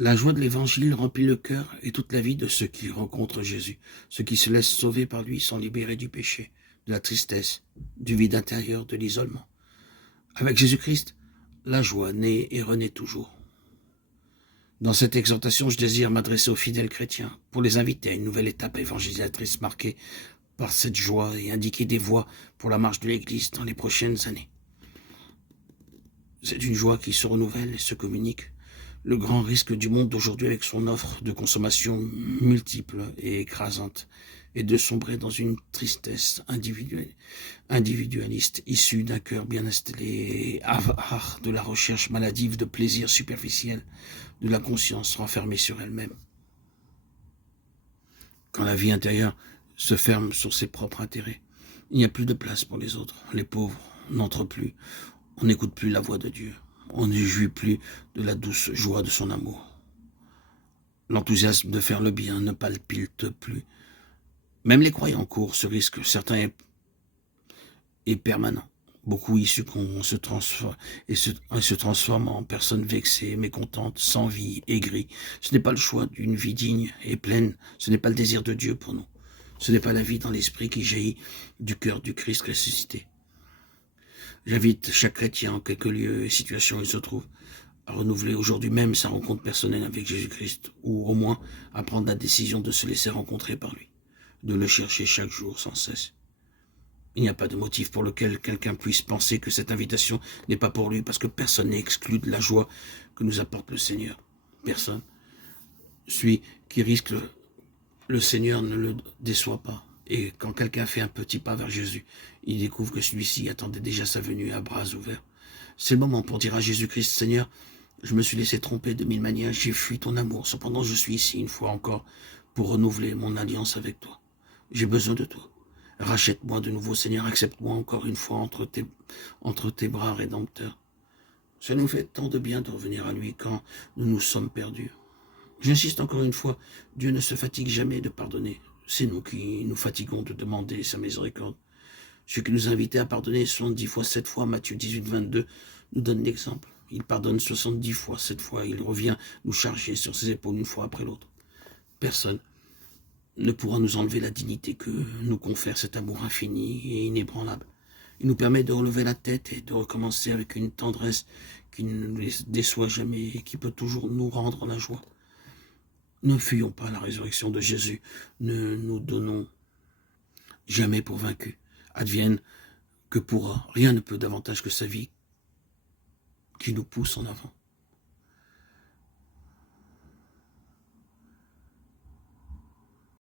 La joie de l'Évangile remplit le cœur et toute la vie de ceux qui rencontrent Jésus. Ceux qui se laissent sauver par lui sont libérés du péché, de la tristesse, du vide intérieur, de l'isolement. Avec Jésus-Christ, la joie naît et renaît toujours. Dans cette exhortation, je désire m'adresser aux fidèles chrétiens pour les inviter à une nouvelle étape évangélisatrice marquée par cette joie et indiquer des voies pour la marche de l'Église dans les prochaines années. C'est une joie qui se renouvelle et se communique. Le grand risque du monde d'aujourd'hui avec son offre de consommation multiple et écrasante est de sombrer dans une tristesse individualiste issue d'un cœur bien installé et avare de la recherche maladive de plaisirs superficiels, de la conscience renfermée sur elle-même. Quand la vie intérieure se ferme sur ses propres intérêts, il n'y a plus de place pour les autres. Les pauvres n'entrent plus. On n'écoute plus la voix de Dieu. On ne jouit plus de la douce joie de son amour. L'enthousiasme de faire le bien ne palpite plus. Même les croyants courent ce risque. Certains est permanent. Beaucoup y succombent, se transforment en personnes vexées, mécontentes, sans vie, aigries. Ce n'est pas le choix d'une vie digne et pleine. Ce n'est pas le désir de Dieu pour nous. Ce n'est pas la vie dans l'esprit qui jaillit du cœur du Christ ressuscité. J'invite chaque chrétien, en quelque lieu et situation où il se trouve, à renouveler aujourd'hui même sa rencontre personnelle avec Jésus-Christ, ou au moins à prendre la décision de se laisser rencontrer par lui, de le chercher chaque jour sans cesse. Il n'y a pas de motif pour lequel quelqu'un puisse penser que cette invitation n'est pas pour lui, parce que personne n'est exclu de la joie que nous apporte le Seigneur. Personne. Celui qui risque le Seigneur ne le déçoit pas. Et quand quelqu'un fait un petit pas vers Jésus, il découvre que celui-ci attendait déjà sa venue à bras ouverts. C'est le moment pour dire à Jésus-Christ, Seigneur, je me suis laissé tromper de mille manières, j'ai fui ton amour. Cependant, je suis ici une fois encore pour renouveler mon alliance avec toi. J'ai besoin de toi. Rachète-moi de nouveau, Seigneur, accepte-moi encore une fois entre tes bras rédempteurs. Ça nous fait tant de bien de revenir à lui quand nous nous sommes perdus. J'insiste encore une fois, Dieu ne se fatigue jamais de pardonner. C'est nous qui nous fatiguons de demander sa miséricorde. Ceux qui nous invitaient à pardonner 70 fois, 7 fois, Matthieu 18, 22, nous donne l'exemple. Il pardonne 70 fois, 7 fois. Il revient nous charger sur ses épaules une fois après l'autre. Personne ne pourra nous enlever la dignité que nous confère cet amour infini et inébranlable. Il nous permet de relever la tête et de recommencer avec une tendresse qui ne nous déçoit jamais et qui peut toujours nous rendre la joie. Ne fuyons pas la résurrection de Jésus. Ne nous donnons jamais pour vaincus. Advienne que pourra. Rien ne peut davantage que sa vie qui nous pousse en avant.